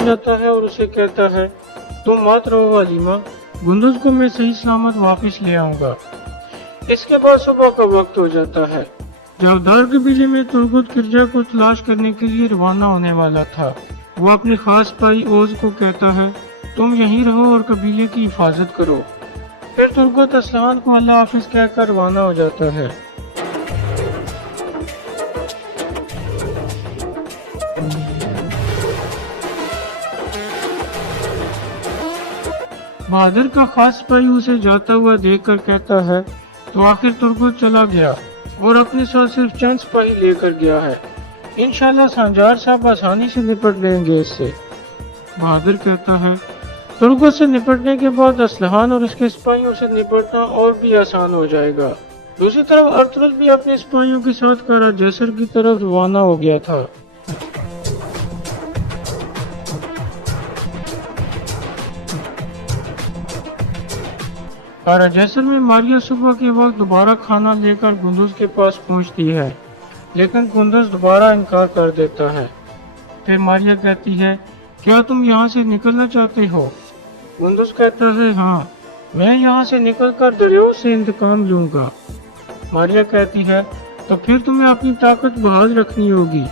जाता है और उसे कहता है, तुम मत रहो वालिमा, गुंदुज को मैं सही सलामत वापस ले आऊंगा। इसके बाद सुबह का वक्त हो जाता है। जावदार कबीले में तुर्गुत किरजा को तलाश करने के लिए रवाना होने वाला था। वो अपने खास भाई ओज को कहता है, तुम यहीं रहो और कबीले की हिफाजत करो। फिर तुर्गुत असलहान को अल्लाह हाफिज कहकर रवाना हो जाता है। बहादुर का खास भाई उसे जाता हुआ देखकर कहता है, तो आखिर तुर्गुत चला गया और अपने साथ सिर्फ चंद सिपाही लेकर गया है। इंशाल्लाह सांजार साहब आसानी से निपट लेंगे इससे। बहादुर कहता है, तुर्गुत से निपटने के बाद असलहान और उसके सिपाहियों से निपटना और भी आसान हो जाएगा। दूसरी तरफ अरतुरुल भी अपने सिपाहियों के साथ कारा जैसर की तरफ रवाना हो गया था। कारा जैसर में मारिया सुबह के वक्त दोबारा खाना लेकर गुंदुज के पास पहुंचती है, लेकिन गुंदुज दोबारा इनकार कर देता है। फिर मारिया कहती है, क्या तुम यहाँ से निकलना चाहते हो? गुंदुज कहता है, हाँ, मैं यहाँ से निकलकर दरियाओं से इंतकाम लूंगा। मारिया कहती है, तो फिर तुम्हें अपनी ताकत बहाल रखनी होगी।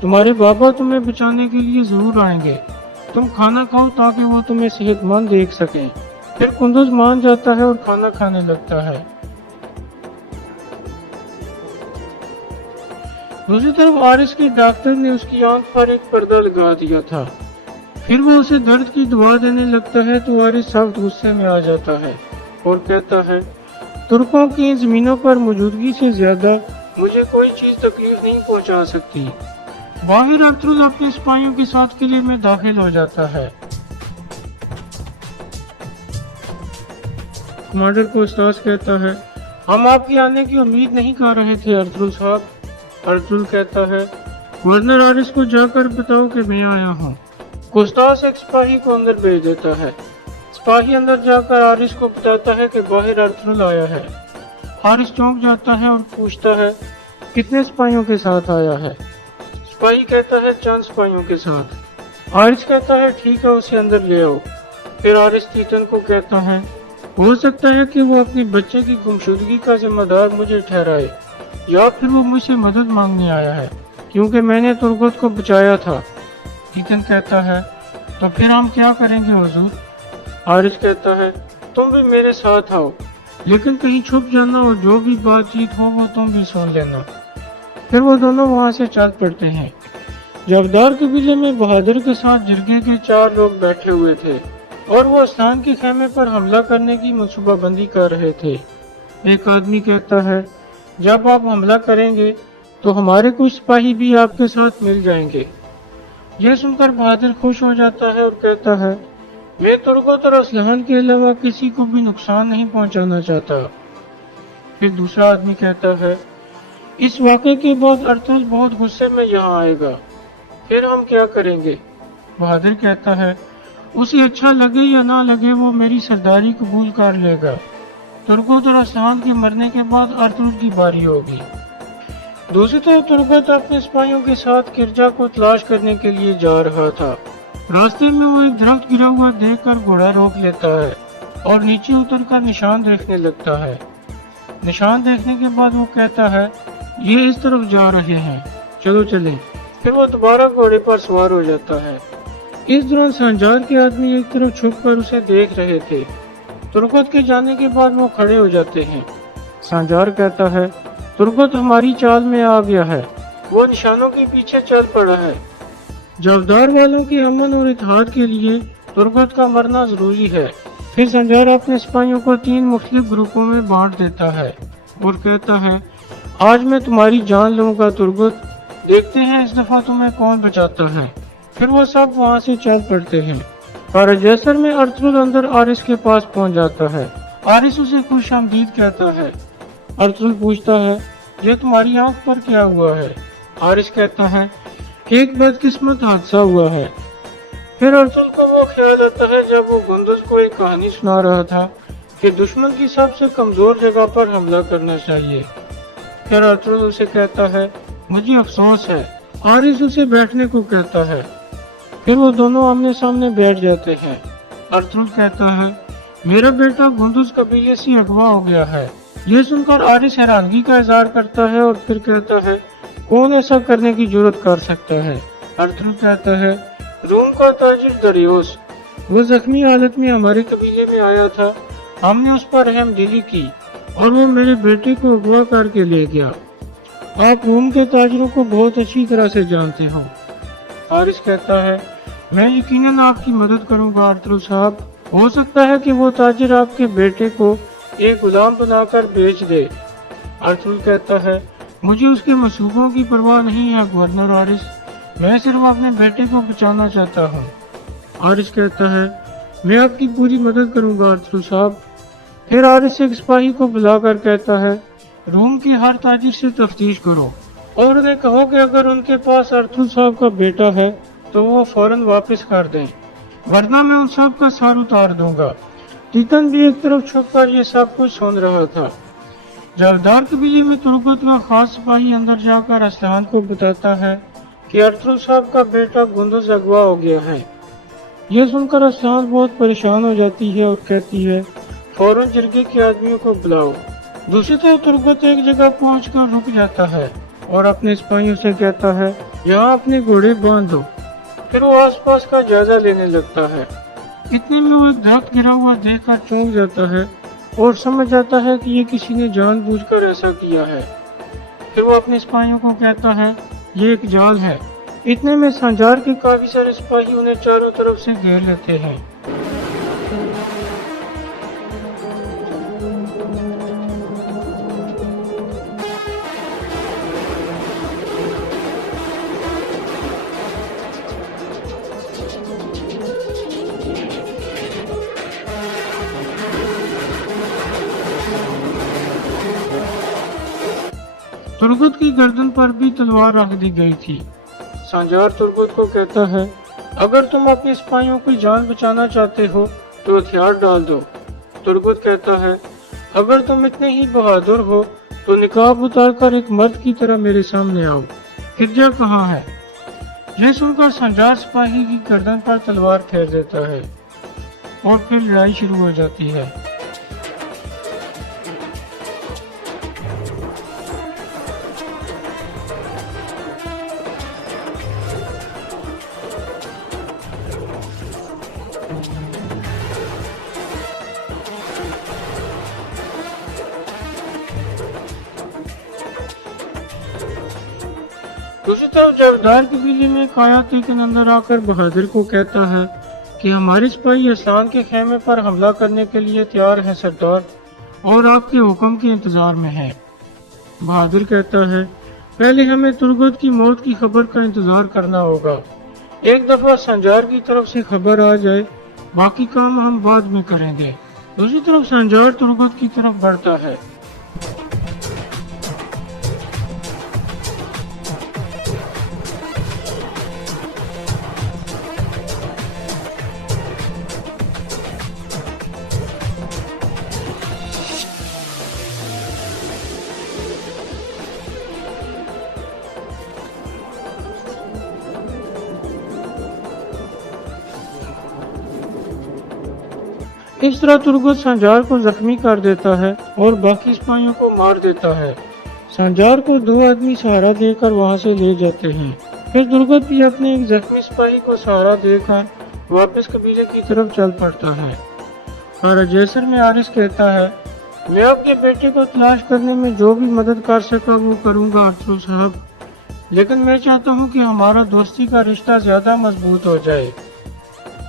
तुम्हारे बाबा तुम्हें बचाने के लिए जरूर आएंगे। तुम खाना खाओ ताकि वो तुम्हें सेहतमंद देख सकें। फिर कुंदुज मान जाता है और खाना खाने लगता है। दूसरी तरफ आरिस के डॉक्टर ने उसकी आंख पर एक पर्दा लगा दिया था। फिर वो उसे दर्द की दवा देने लगता है तो आरिस सख्त गुस्से में आ जाता है और कहता है, तुर्कों की जमीनों पर मौजूदगी से ज्यादा मुझे कोई चीज तकलीफ नहीं पहुंचा सकती। बाहिर अरतुरुल अपने सिपाहियों के साथ किले में दाखिल हो जाता है। कमांडर को उस्ताद कहता है, हम आपके आने की उम्मीद नहीं कर रहे थे अरतुरुल साहब। अरतुरुल कहता है, गवर्नर आरिस को जाकर बताओ कि मैं आया हूँ। उस्ताद एक सिपाही को अंदर भेज देता है। सिपाही अंदर जाकर आरिस को बताता है कि बाहर अरतुरुल आया है। आरिस चौंक जाता है और पूछता है, कितने सिपाहियों के साथ आया है? सिपाही कहता है, चंद सिपाहियों के साथ। आरिस कहता है, ठीक है, उसे अंदर ले आओ। फिर आरिस तीतन को कहता है, हो सकता है कि वो अपने बच्चे की गुमशुदगी का जिम्मेदार मुझे ठहराए, या फिर वो मुझसे मदद मांगने आया है क्योंकि मैंने तुर्गुत को बचाया था। तीतन कहता है, तो फिर हम क्या करेंगे हुजूर? आरिस कहता है, तुम भी मेरे साथ आओ, लेकिन कहीं छुप जाना और जो भी बातचीत हो वो तुम भी सुन लेना। फिर वो दोनों वहाँ से चल पड़ते हैं। जावदार कबीले में बहादुर के साथ जिरगे के 4 लोग बैठे हुए थे और वो असलहान के खेमे पर हमला करने की मंसूबाबंदी कर रहे थे। एक आदमी कहता है, जब आप हमला करेंगे तो हमारे कुछ सिपाही भी आपके साथ मिल जाएंगे। यह सुनकर बहादुर खुश हो जाता है और कहता है, मैं तुर्गुत और असलहान के अलावा किसी को भी नुकसान नहीं पहुंचाना चाहता। फिर दूसरा आदमी कहता है, इस वाक़े के बाद अरतुरुल बहुत गुस्से में यहाँ आएगा, फिर हम क्या करेंगे? बहादुर कहता है, उसे अच्छा लगे या ना लगे वो मेरी सरदारी कबूल कर लेगा। तुर्गुत और असलहान के मरने के बाद अरतुरुल की बारी होगी। दूसरी तरफ तुर्गुत अपने सिपाहियों के साथ किरजा को तलाश करने के लिए जा रहा था। रास्ते में वो एक दरख्त गिरा हुआ देखकर घोड़ा रोक लेता है और नीचे उतरकर निशान देखने लगता है। निशान देखने के बाद वो कहता है, ये इस तरफ जा रहे हैं, चलो चले। फिर वो दोबारा घोड़े पर सवार हो जाता है। इस दौरान सांजार के आदमी एक तरफ छुपकर उसे देख रहे थे। तुर्गुत के जाने के बाद वो खड़े हो जाते हैं। सांजार कहता है, तुर्गुत हमारी चाल में आ गया है, वो निशानों के पीछे चल पड़ा है। जावदार वालों के अमन और इत्तेहाद के लिए तुर्गुत का मरना जरूरी है। फिर सांजार अपने सिपाहियों को 3 मुख्तलिफ ग्रुपों में बांट देता है और कहता है, आज मैं तुम्हारी जान लूंगा तुर्गुत, देखते हैं इस दफा तुम्हें कौन बचाता है। फिर वो सब वहाँ से चल पड़ते हैं। कारा जैसर में अरतुरुल अंदर आरिस के पास पहुँच जाता है। आरिस उसे खुश आमदीद कहता है। अरतुरुल पूछता है, ये तुम्हारी आंख पर क्या हुआ है? आरिस कहता है, एक बदकिस्मत हादसा हुआ है। फिर अरतुरुल को वो ख्याल आता है जब वो गुंदुज को एक कहानी सुना रहा था कि दुश्मन की सबसे कमजोर जगह पर हमला करना चाहिए। फिर अरतुरुल उसे कहता है, मुझे अफसोस है। आरिस उसे बैठने को कहता है। फिर वो दोनों आमने सामने बैठ जाते हैं। अर्तुल कहता है, मेरा बेटा गुंदुज कबीले से अगवा हो गया है। ये सुनकर आरिस हैरानगी का इजहार करता है और फिर कहता है, कौन ऐसा करने की जुर्रत कर सकता है? अर्तुल कहता है, रूम का ताजिर दरियोस। वो जख्मी हालत में हमारे कबीले में आया था। हमने उस पर रहम दिली की और वो मेरे बेटे को अगवा करके ले गया। आप रूम के ताजिरों को बहुत अच्छी तरह से जानते हो। हारिस कहता है, मैं यकीनन आपकी मदद करूंगा अर्तुल साहब। हो सकता है कि वो ताजिर आपके बेटे को एक गुलाम बनाकर बेच दे। अर्तुल कहता है, मुझे उसके मंसूबों की परवाह नहीं है गवर्नर हारिस, मैं सिर्फ अपने बेटे को बचाना चाहता हूँ। हारिस कहता है, मैं आपकी पूरी मदद करूंगा अर्तुल साहब। फिर हारिस एक सिपाही को बुलाकर कहता है, रूम के हर ताजिर से तफ्तीश करो और उन्हें कहो कि अगर उनके पास अर्तुल साहब का बेटा है तो वो फौरन वापस कर दें, वरना मैं उन सब का सार उतार दूंगा। तीतन भी एक तरफ छुपकर ये सब कुछ सुन रहा था। जवदार कबीले में तुर्गत का खास सिपाही अंदर जाकर असलान को बताता है कि अर्तुल साहब का बेटा गुंदुज अगवा हो गया है। यह सुनकर असलान बहुत परेशान हो जाती है और कहती है, फौरन जिरगे के आदमियों को बुलाओ। दूसरी तरफ तुर्गत एक जगह पहुंचकर रुक जाता है और अपने सिपाहियों से कहता है, यहाँ अपने घोड़े बांध दो। फिर वो आसपास का जायजा लेने लगता है। इतने में वो एक दरख्त गिरा हुआ देखकर चौंक जाता है और समझ जाता है कि ये किसी ने जानबूझकर ऐसा किया है। फिर वो अपने सिपाहियों को कहता है, ये एक जाल है। इतने में संजार के काफी सारे सिपाही उन्हें चारों तरफ से घेर लेते हैं। तुर्गत की गर्दन पर भी तलवार रख दी गई थी। संजार तुर्गत को कहता है, अगर तुम अपने सिपाहियों की जान बचाना चाहते हो तो हथियार डाल दो। तुर्गत कहता है, अगर तुम इतने ही बहादुर हो तो निकाब उतारकर एक मर्द की तरह मेरे सामने आओ। खिरजा कहाँ है? यह सुनकर संजार सिपाही की गर्दन पर तलवार फेर देता है और फिर लड़ाई शुरू हो जाती है। दूसरी तरफ जवदार कबीले में काया तेकन अंदर आकर बहादुर को कहता है कि हमारे सिपाही असलान के खेमे पर हमला करने के लिए तैयार है सरदार, और आपके हुक्म के इंतजार में है। बहादुर कहता है, पहले हमें तुर्गत की मौत की खबर का इंतजार करना होगा। एक दफा संजार की तरफ से खबर आ जाए, बाकी काम हम बाद में करेंगे। दूसरी तरफ संजार तुर्गत की तरफ बढ़ता है। इस तरह तुर्गत संजार को जख्मी कर देता है और बाकी सिपाहियों को मार देता है। संजार को दो आदमी सहारा देकर वहां से ले जाते हैं। फिर तुर्गत भी अपने एक जख्मी सिपाही को सहारा देकर वापस कबीले की तरफ चल पड़ता है। खाराजैसर में हारिस कहता है, मैं आपके बेटे को तलाश करने में जो भी मदद कर सका वो करूंगा अर्तुल साहब, लेकिन मैं चाहता हूं कि हमारा दोस्ती का रिश्ता ज्यादा मजबूत हो जाए।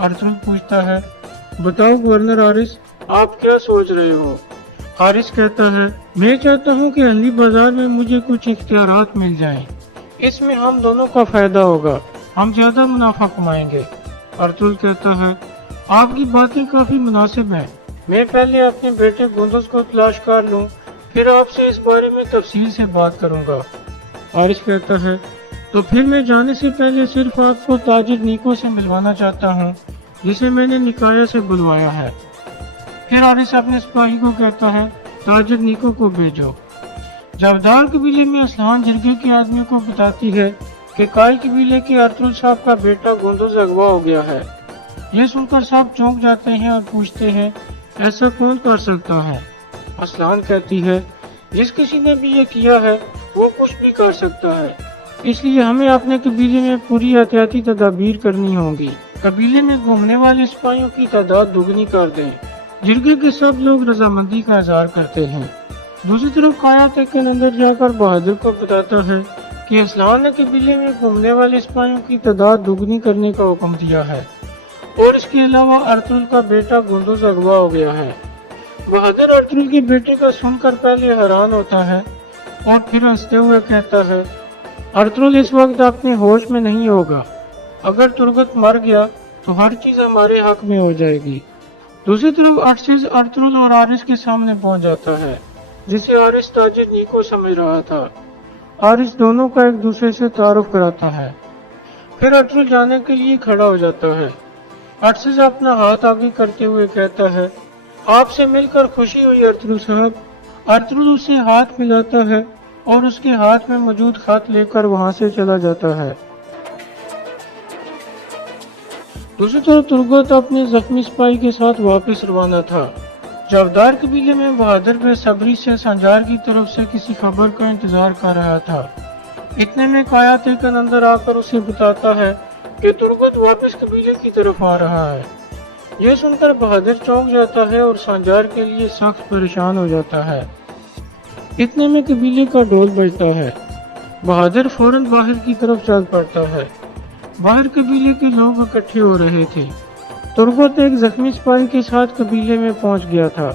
अर्तुल पूछता है, बताओ गवर्नर हारिस, आप क्या सोच रहे हो? हारिस कहता है, मैं चाहता हूं कि अहली बाजार में मुझे कुछ इख्तियारात मिल जाएं। इसमें हम दोनों का फायदा होगा, हम ज्यादा मुनाफा कमाएंगे। अर्तुल कहता है, आपकी बातें काफी मुनासिब हैं। मैं पहले अपने बेटे गुंदुज को तलाश कर लूं, फिर आपसे इस बारे में तफसील से बात करूंगा। हारिस कहता है, तो फिर मैं जाने से पहले सिर्फ आपको ताजिर नीको से मिलवाना चाहता हूँ, जिसे मैंने निकाया से बुलवाया है। फिर हारिस अपने सिपाही को कहता है, ताजिर नीको को भेजो। जवदार कबीले में असलान जिरगे के आदमियों को बताती है کہ کائی قبیلے کے ارطغرل صاحب کا بیٹا گندز اغوا ہو گیا ہے۔ یہ سن کر سب چونک جاتے ہیں اور پوچھتے ہیں ایسا کون کر سکتا ہے؟ اسلان کہتی ہے جس کسی نے بھی یہ کیا ہے وہ کچھ بھی کر سکتا ہے، اس لیے ہمیں اپنے قبیلے میں پوری احتیاطی تدابیر کرنی ہوگی۔ قبیلے میں گھومنے والے سپاہیوں کی تعداد دگنی کر دیں۔ جرگے کے سب لوگ رضامندی کا اظہار کرتے ہیں۔ دوسری طرف کایا تیکن اندر جا کر بہادر کو بتاتا ہے کہ اسلان نے قبیلے میں گھومنے والے سپاہیوں کی تعداد دگنی کرنے کا حکم دیا ہے، اور اس کے علاوہ ارطغرل کا بیٹا گندز اغوا ہو گیا ہے۔ بہادر ارطغرل کے بیٹے کا سن کر پہلے حیران ہوتا ہے اور پھر ہنستے ہوئے کہتا ہے ارطغرل اس وقت اپنے ہوش میں نہیں ہوگا، اگر ترگت مر گیا تو ہر چیز ہمارے حق میں ہو جائے گی۔ دوسری طرف ارسز ارطغرل اور حارث کے سامنے پہنچ جاتا ہے، جسے حارث تاجر نیکو سمجھ رہا تھا۔ حارث دونوں کا ایک دوسرے سے تعارف کراتا ہے، پھر ارطغرل جانے کے لیے کھڑا ہو جاتا ہے۔ ارسز اپنا ہاتھ آگے کرتے ہوئے کہتا ہے آپ سے مل کر خوشی ہوئی ارطغرل صاحب۔ ارطغرل اسے ہاتھ ملاتا ہے اور اس کے ہاتھ میں موجود خط لے کر وہاں سے چلا جاتا ہے۔ دوسری طرف ترگت اپنے زخمی سپاہی کے ساتھ واپس روانہ تھا۔ جاودار قبیلے میں بہادر بے صبری سے سنجار کی طرف سے کسی خبر کا انتظار کر رہا تھا۔ اتنے میں کایا تیکن اندر آ کر اسے بتاتا ہے کہ ترگت واپس قبیلے کی طرف آ رہا ہے۔ یہ سن کر بہادر چونک جاتا ہے اور سنجار کے لیے سخت پریشان ہو جاتا ہے۔ اتنے میں قبیلے کا ڈھول بجتا ہے۔ بہادر فوراً باہر کی طرف چل پڑتا ہے۔ باہر قبیلے کے لوگ اکٹھے ہو رہے تھے۔ ترگت ایک زخمی سپاہی کے ساتھ قبیلے میں پہنچ گیا تھا۔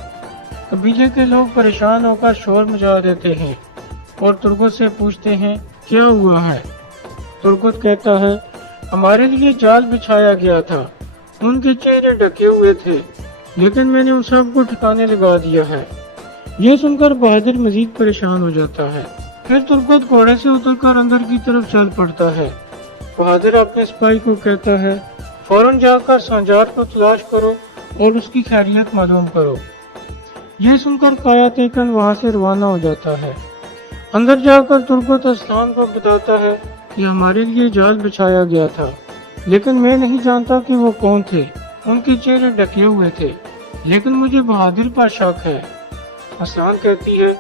قبیلے کے لوگ پریشان ہو کر شور مچا دیتے ہیں اور ترگت سے پوچھتے ہیں کیا ہوا ہے؟ ترگت کہتا ہے ہمارے لیے جال بچھایا گیا تھا، ان کے چہرے ڈھکے ہوئے تھے، لیکن میں نے ان سب کو ٹھکانے لگا دیا ہے۔ یہ سن کر بہادر مزید پریشان ہو جاتا ہے۔ پھر ترگت گھوڑے سے اتر کر اندر کی طرف چل پڑتا ہے۔ بہادر اپنے سپاہی کو کہتا ہے فوراً جا کر سنجار کو تلاش کرو اور اس کی خیریت معلوم کرو۔ یہ سن کر کایا تیکن وہاں سے روانہ ہو جاتا ہے۔ اندر جا کر ترگت اسلان کو بتاتا ہے کہ ہمارے لیے جال بچھایا گیا تھا، لیکن میں نہیں جانتا کہ وہ کون تھے، ان کے چہرے ڈھکے ہوئے تھے، لیکن مجھے بہادر پر شک ہے۔ اسلان کہتی ہے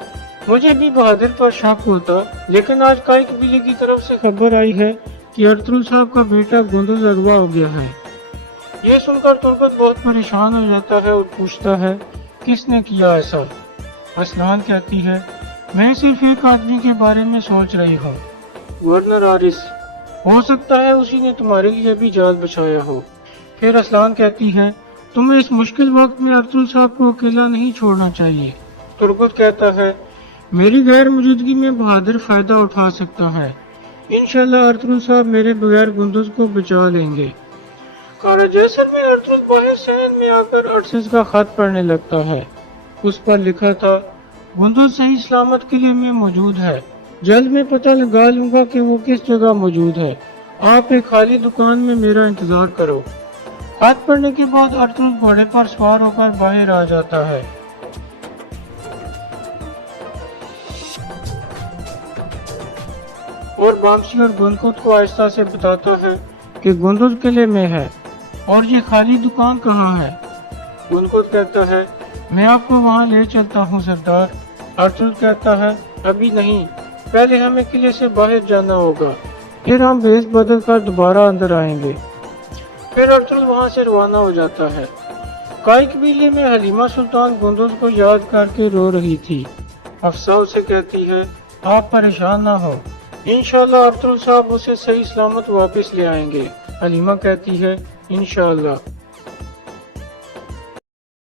مجھے بھی بہادر پر شک ہوتا، لیکن آج کائی قبیلے کی طرف سے خبر آئی ہے کہ ارطغرل صاحب کا بیٹا گندز اغوا ہو گیا ہے۔ یہ سن کر ترگت بہت پریشان ہو جاتا ہے اور پوچھتا ہے کس نے کیا ایسا؟ اسلان کہتی ہے میں صرف ایک آدمی کے بارے میں سوچ رہی ہوں، گورنر حارث، ہو سکتا ہے اسی نے تمہارے لیے بھی جال بچھایا ہو۔ پھر اسلان کہتی ہے تمہیں اس مشکل وقت میں ارطغرل صاحب کو اکیلا نہیں چھوڑنا چاہیے۔ ترگت کہتا ہے میری غیر موجودگی میں بہادر فائدہ اٹھا سکتا ہے، انشاءاللہ ارطغرل صاحب میرے بغیر گندز کو بچا لیں گے۔ قلعہ جیسر میں ارطغرل باہر شہر میں آ کر ارسز کا خط پڑھنے لگتا ہے۔ اس پر لکھا تھا گندز صحیح سلامت قلعے میں موجود ہے، جلد میں پتہ لگا لوں گا کہ وہ کس جگہ موجود ہے، آپ ایک خالی دکان میں میرا انتظار کرو۔ خط پڑھنے کے بعد ارطغرل گھوڑے پر سوار ہو کر باہر آ جاتا ہے۔ اور بامسی اور گندکت کو آہستہ سے بتاتا ہے کہ گندز قلعے میں ہے اور یہ خالی دکان کہاں ہے۔ گندکت کہتا ہے میں آپ کو وہاں لے چلتا ہوں سردار۔ ارطغرل کہتا ہے ابھی نہیں، پہلے ہمیں قلعے سے باہر جانا ہوگا، پھر ہم بھیس بدل کر دوبارہ اندر آئیں گے۔ پھر ارطغرل وہاں سے روانہ ہو جاتا ہے۔ کائی قبیلے میں حلیمہ سلطان گندز کو یاد کر کے رو رہی تھی۔ افسا اسے کہتی ہے آپ پریشان نہ ہو، انشاءاللہ ارطغرل صاحب اسے صحیح سلامت واپس لے آئیں گے۔ حلیمہ کہتی ہے انشاءاللہ۔